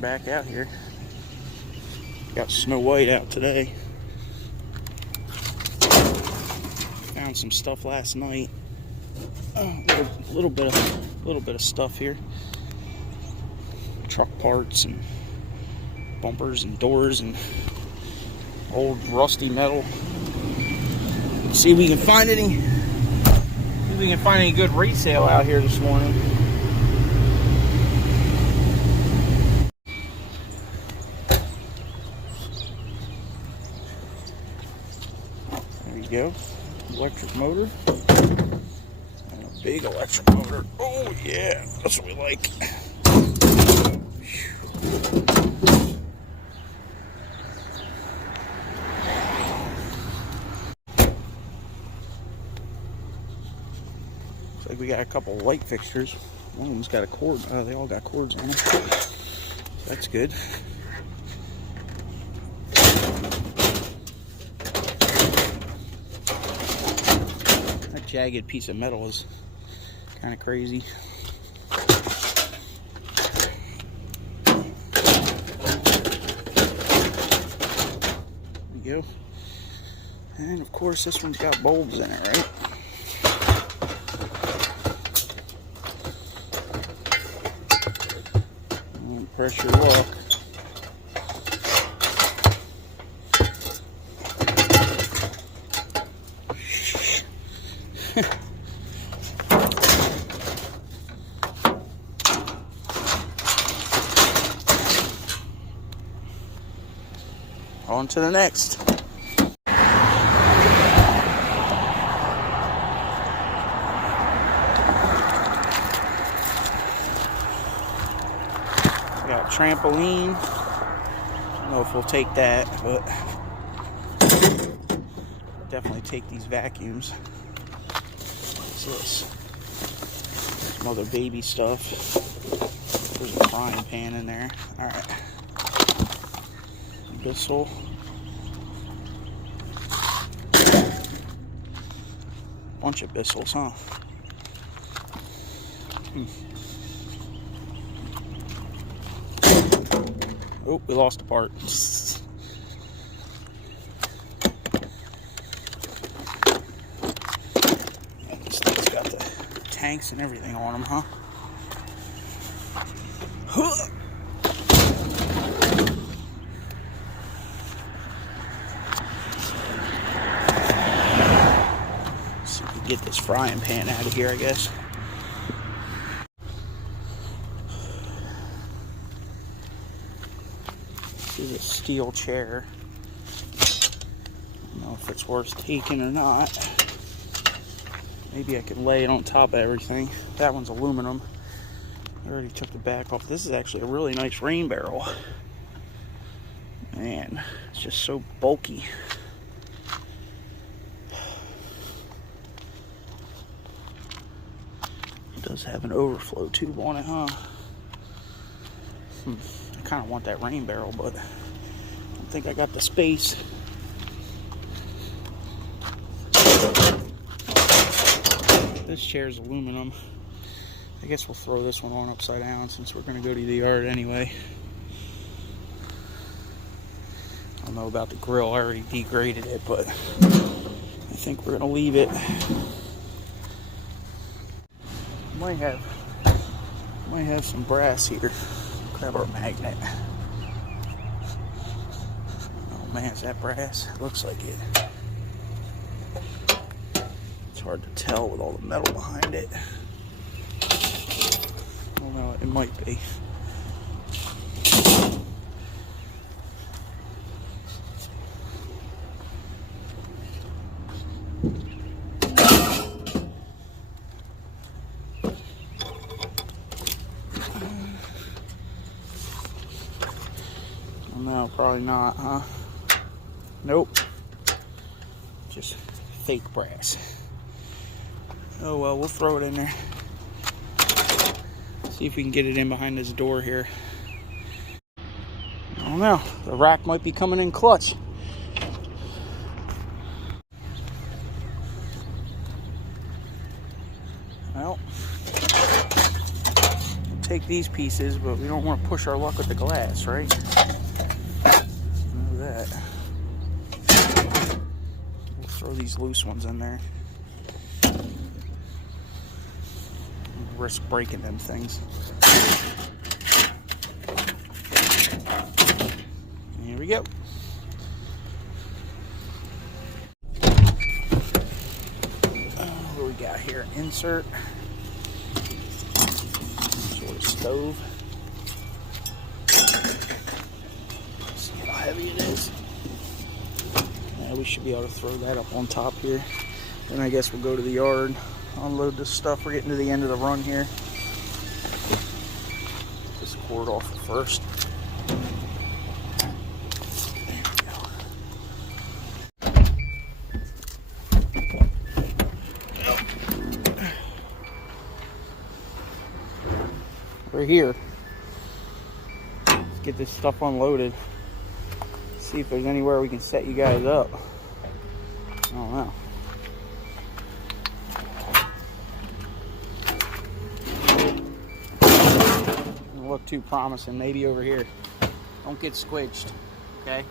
back out here. Got Snow White out today. Found some stuff last night. A little bit of stuff here. Truck parts and bumpers and doors and old rusty metal. See if we can find any good resale out here this morning. There you go. Electric motor. And a big electric motor. Oh yeah, that's what we like. Looks like we got a couple of light fixtures. One of them's got a cord. They all got cords on them. That's good. That jagged piece of metal is kind of crazy. There you go. And of course this one's got bulbs in it, right? And pressure lock. On to the next. Got trampoline. I don't know if we'll take that, but definitely take these vacuums. What's this? Some other baby stuff. There's a frying pan in there. Alright. Bissell. Bunch of Bissells, huh? Oh, we lost a part. This thing's got the tanks and everything on them, huh? See if we can get this frying pan out of here, I guess. This is a steel chair. I don't know if it's worth taking or not. Maybe I could lay it on top of everything. That one's aluminum. I already took the back off. This is actually a really nice rain barrel. Man, it's just so bulky. It does have an overflow tube on it, huh? I kind of want that rain barrel, but I don't think I got the space. This chair's aluminum. I guess we'll throw this one on upside down since we're going to go to the yard anyway. I don't know about the grill. I already degraded it, but I think we're going to leave it. Might have some brass here. Grab our magnet. Oh man, is that brass? Looks like it. It's hard to tell with all the metal behind it. Oh no, it might be. No, probably not, huh? Nope. Just fake brass. Oh well, we'll throw it in there. See if we can get it in behind this door here. I don't know. The rack might be coming in clutch. Well, take these pieces, but we don't want to push our luck with the glass, right? Know that. We'll throw these loose ones in there. Risk breaking them things. Here we go. What do we got here? Insert. Sort of stove. See how heavy it is. Yeah, we should be able to throw that up on top here. Then I guess we'll go to the yard, unload this stuff. We're getting to the end of the run here. Take this cord off first. We're here. Let's get this stuff unloaded. See if there's anywhere we can set you guys up. I don't know. Doesn't look too promising. Maybe over here. Don't get squidged, okay?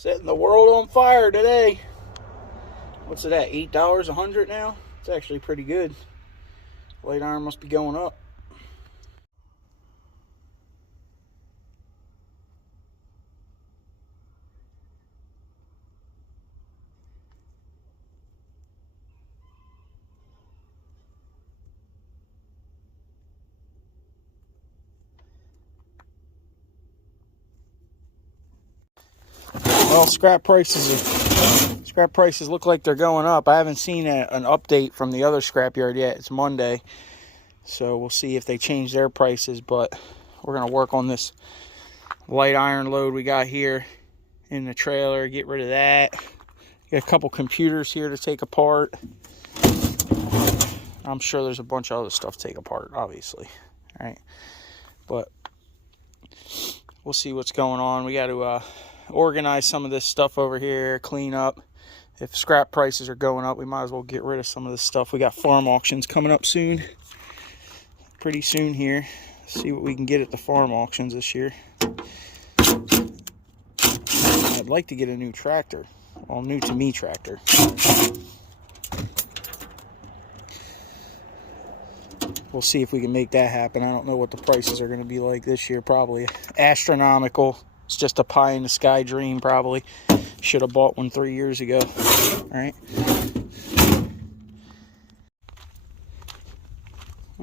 Setting the world on fire today. What's it at? $8 a hundred now? It's actually pretty good. Light iron must be going up. Well, scrap prices look like they're going up. I haven't seen an update from the other scrapyard yet. It's Monday, so we'll see if they change their prices. But we're gonna work on this light iron load we got here in the trailer. Get rid of that. Got a couple computers here to take apart. I'm sure there's a bunch of other stuff to take apart, obviously. All right, but we'll see what's going on. We got to organize some of this stuff over here, clean up. If scrap prices are going up, we might as well get rid of some of this stuff. We got farm auctions coming up soon, pretty soon here. See what we can get at the farm auctions this year. I'd like to get a new tractor, well, new to me tractor. We'll see if we can make that happen. I don't know what the prices are going to be like this year. Probably astronomical. It's just a pie in the sky dream, probably. Should have bought one 3 years ago. All right.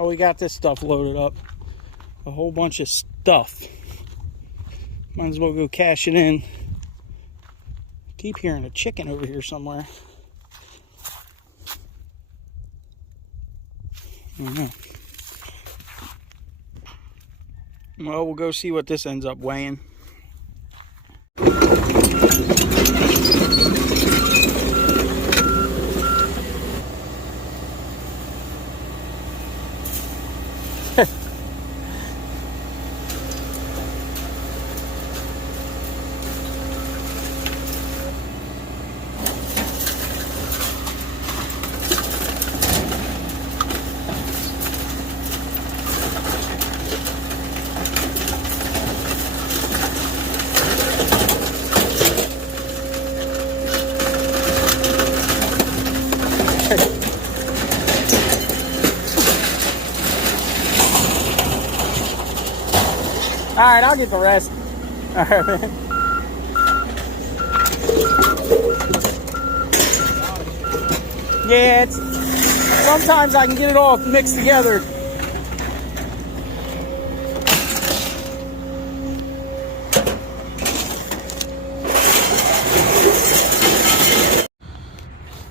Oh, we got this stuff loaded up. A whole bunch of stuff. Might as well go cash it in. Keep hearing a chicken over here somewhere. Well, we'll go see what this ends up weighing. All right, I'll get the rest. All right, man. Yeah, sometimes I can get it all mixed together.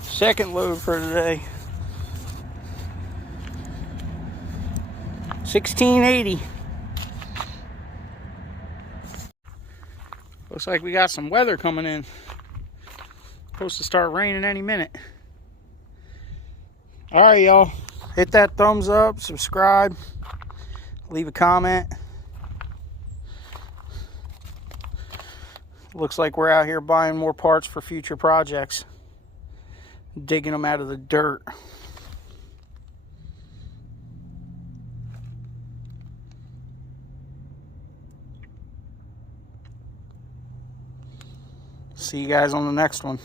Second load for today. 1680. Looks like we got some weather coming in. Supposed to start raining any minute. All right, y'all. Hit that thumbs up, subscribe, leave a comment. Looks like we're out here buying more parts for future projects. Digging them out of the dirt. See you guys on the next one.